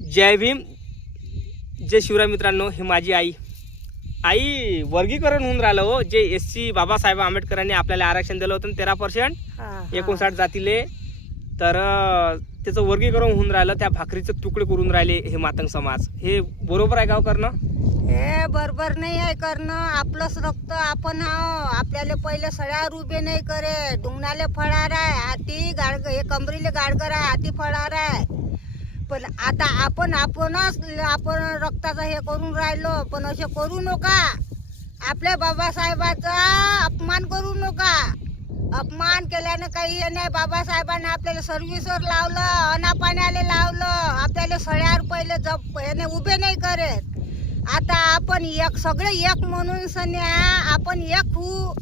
जय भीम, जय शिवराय. मित्रांनो, हे माझी आई वर्गीकरण होऊन राहिलं हो. जे SC बाबासाहेब आंबेडकरांनी आपल्याला आरक्षण दिलं होतं 13%, 59 जातीले, तर त्याचं वर्गीकरण होऊन राहिलं. त्या भाकरीचे तुकडे करून राहिले हे मातंग समाज. हे बरोबर आहे गाव करणं? हे बरोबर नाही आहे करणं. आपलंच रक्त आपण आपल्याला पहिले सळ्यावर उभे नाही करे. डुंगणाले फळार आहे, हाती गाडग, हे कमरीले गाडगर आहे, हाती फळार आहे. पण आता आपण रक्ताचं हे करून राहिलो. पण असे करू नका. आपल्या बाबासाहेबाचा अपमान करू नका. अपमान केल्यानं काही हे नाही. बाबासाहेबांनी आपल्याला सर्व्हिसवर लावलं, अनापाण्याला लावलं, आपल्याला सळ्यावर पहिले याने उभे नाही करत. आता आपण सगळे एक म्हणून सन्या आपण एक होऊ,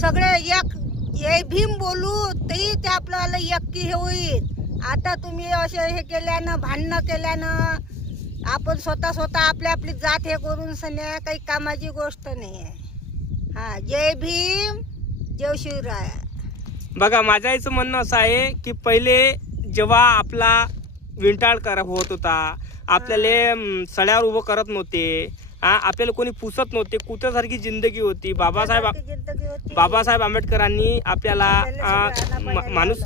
सगळे एक जय भीम बोलू, तेही ते आपल्याला एककी हे होईल. आता तुम्ही असे हे केल्यानं, भांडणं केल्यानं आपण स्वतः आपली जात हे करून सन्या काही कामाची गोष्ट नाही आहे. जय भीम, जय शिवराय. बघा, माझ्या आईचं म्हणणं असं आहे की पहिले जेव्हा आपला विंटाळ होत होता, आपल्याला सड्यावर उभं करत नव्हते, आपल्याला कोणी पुसत नव्हते, कुत्र्यासारखी जिंदगी होती. बाबासाहेब आंबेडकरांनी आपल्याला माणूस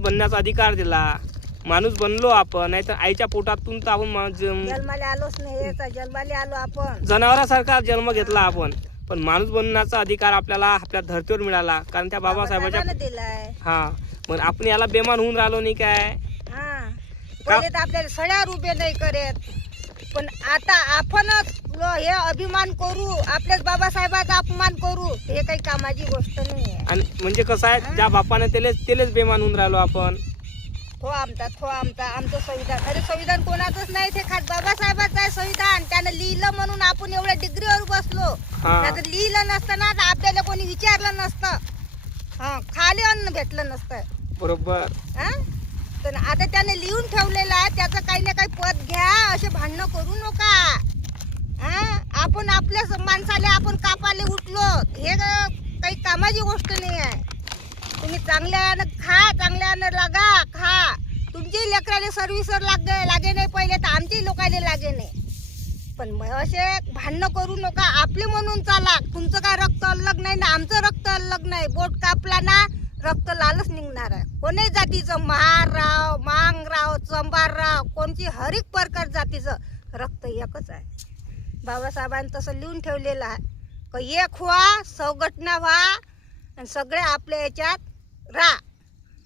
बनण्याचा अधिकार दिला. माणूस बनलो आपण. नाहीतर आईच्या पोटातून तर आपण जन्माला आलोच नाही. जन्माला आलो आपण, जनावरासारखा जन्म घेतला आपण. पण माणूस बनण्याचा अधिकार आपल्याला आपल्या धरतीवर मिळाला, कारण त्या बाबासाहेबांच्या दिलाय. मग आपण याला बेमान होऊन राहिलो नाही काय? पहिले तर आपल्याला सड्यावर उभे नाही करत. पण आता आपणच हे अभिमान करू, आपल्याच बाबासाहेबाचा अपमान करू, हे काही कामाची गोष्ट नाही आहे. आणि म्हणजे कसं आहे, ज्या बापाने तेलेच बेमान होऊन राहिलो आपण. आमचं संविधान, अरे संविधान कोणाचंच नाही, ते खास बाबासाहेबाचं आहे संविधान. त्यानं लिहिलं म्हणून आपण एवढ्या डिग्रीवर बसलो. त्याचं लिहिलं नसतं ना, आपल्याला कोणी विचारलं नसतं, खाली अन्न भेटलं नसतं. बरोबर. तर आता त्याने लिहून ठेवलेलं आहे, त्याचं काही ना काही पद घ्या. असे भांडणं करू नका. आपण आपल्या माणसाला आपण कापाले उठलो, हे काही कामाची गोष्ट नाही आहे. तुम्ही चांगल्यानं खा, चांगल्यानं लागा, खा. तुमच्याही लेकराला सर्व्हिसवर लागे नाही पहिले, तर आमच्याही लोकांना लागे नाही. पण असे भांडणं करू नका. आपले म्हणून चाला. तुमचं काय रक्त अलग नाही ना, आमचं रक्त अलग नाही. बोट कापला ना, रक्त लालच निघणार आहे. कोणी जातीचं, महाराव, मांगराव, चंबारराव, कोणची हर एक प्रकार जातीचं रक्त एकच आहे. बाबासाहेबांनी तसं लिहून ठेवलेलं आहे की एक व्हा, संघटना व्हा, आणि सगळे आपल्या याच्यात राहा.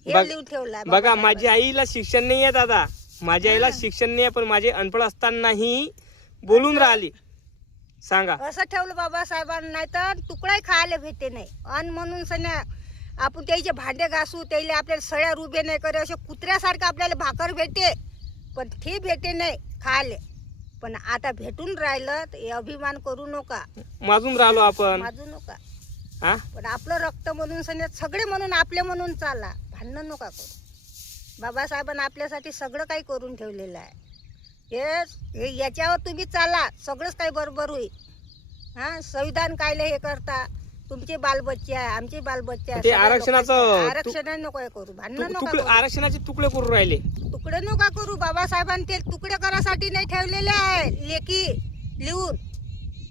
हे लिहून ठेवलं आहे. बघा, माझ्या आईला शिक्षण नाही आहे दादा. माझ्या आईला शिक्षण नाही आहे, पण माझे अनपढ असतानाही बोलून राहिली. सांगा, असं ठेवलं बाबासाहेबांनी. नाही तर तुकडाही खायला भेटे नाही. अन म्हणून सन्या आपण त्याचे भांडे घासू, त्याला आपल्याला सळ्यावर उभे नाही करे. असे कुत्र्यासारखं आपल्याला भाकर भेटे, पण ती भेटे नाही खायला. पण आता भेटून राहिलं तर अभिमान करू नका. माजून राहिलो आपण, माजू नका. पण आपलं रक्त म्हणून सगळे म्हणून आपले म्हणून चाला. भांडणं नका करू. बाबासाहेबांनी आपल्यासाठी सगळं काही करून ठेवलेलं आहे. हे याच्यावर तुम्ही चाला, सगळंच काही बरोबर होईल. संविधान कायले हे करता. तुमचे बालबच्चे आहे, आमचे बालबच्चे आहे. आरक्षण नको हे करू. भांडणं नका करू. आरक्षणाचे तुकडे करून राहिले. तुकडे नका करू. बाबासाहेबांनी ते तुकडे करासाठी नाही ठेवलेले आहे लेखी लिहून.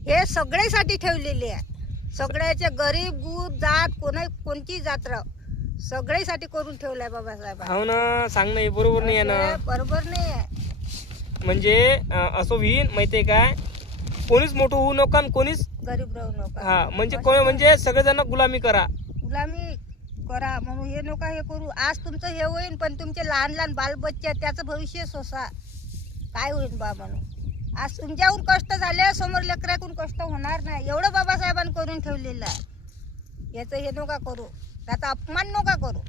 हे सगळ्यासाठी ठेवलेले आहे. सगळ्याचे गरीब गुद जात कोणची जात राव, सगळ्यासाठी करून ठेवलाय बाबासाहेब. हो ना, सांग नाही, बरोबर नाही आहे ना. बरोबर नाही आहे. म्हणजे असं होईन माहितीये काय, कोणीच मोठं होऊ नका आणि कोणीच गरीब राहू नका. म्हणजे सगळेजण गुलामी करा. गुलामी करा म्हणून हे नका हे करू. आज तुमचं हे होईल, पण तुमचे लहान लहान बालबच्चे त्याचं भविष्य सोसा काय होईल बा म्हणून. आज तुमच्याहून कष्ट झाले, समोर लेकरातून कष्ट होणार नाही. एवढं बाबासाहेबांनी करून ठेवलेलं आहे. याचं हे नका करू. त्याचा अपमान नका करू.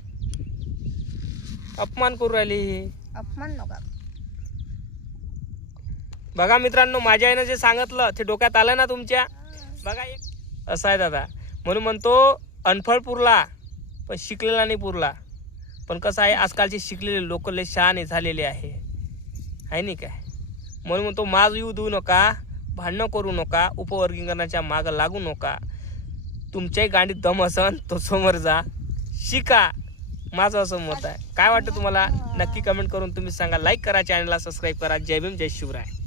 अपमान करू राहिले. अपमान नका. बघा मित्रांनो, माझ्या आईनं जे सांगितलं ते डोक्यात आलं ना तुमच्या. बघा, एक असं आहे दादा, म्हणून म्हणतो अनफळ पुरला पण शिकलेला नाही पुरला. पण कसं आहे, आजकालचे शिकलेले लोक लय शहाणे झालेले आहे नाही काय. म्हणून म्हणतो माज येऊ देऊ नका, भांडणं करू नका, उपवर्गीकरणाच्या मागं लागू नका. तुमच्याही गांडीत दम असन तो समोर जा, शिका, माझं असं मत आहे. काय वाटतं तुम्हाला नक्की कमेंट करून तुम्ही सांगा. लाईक करा, चॅनलला सबस्क्राईब करा. जय भीम, जय शिवराय.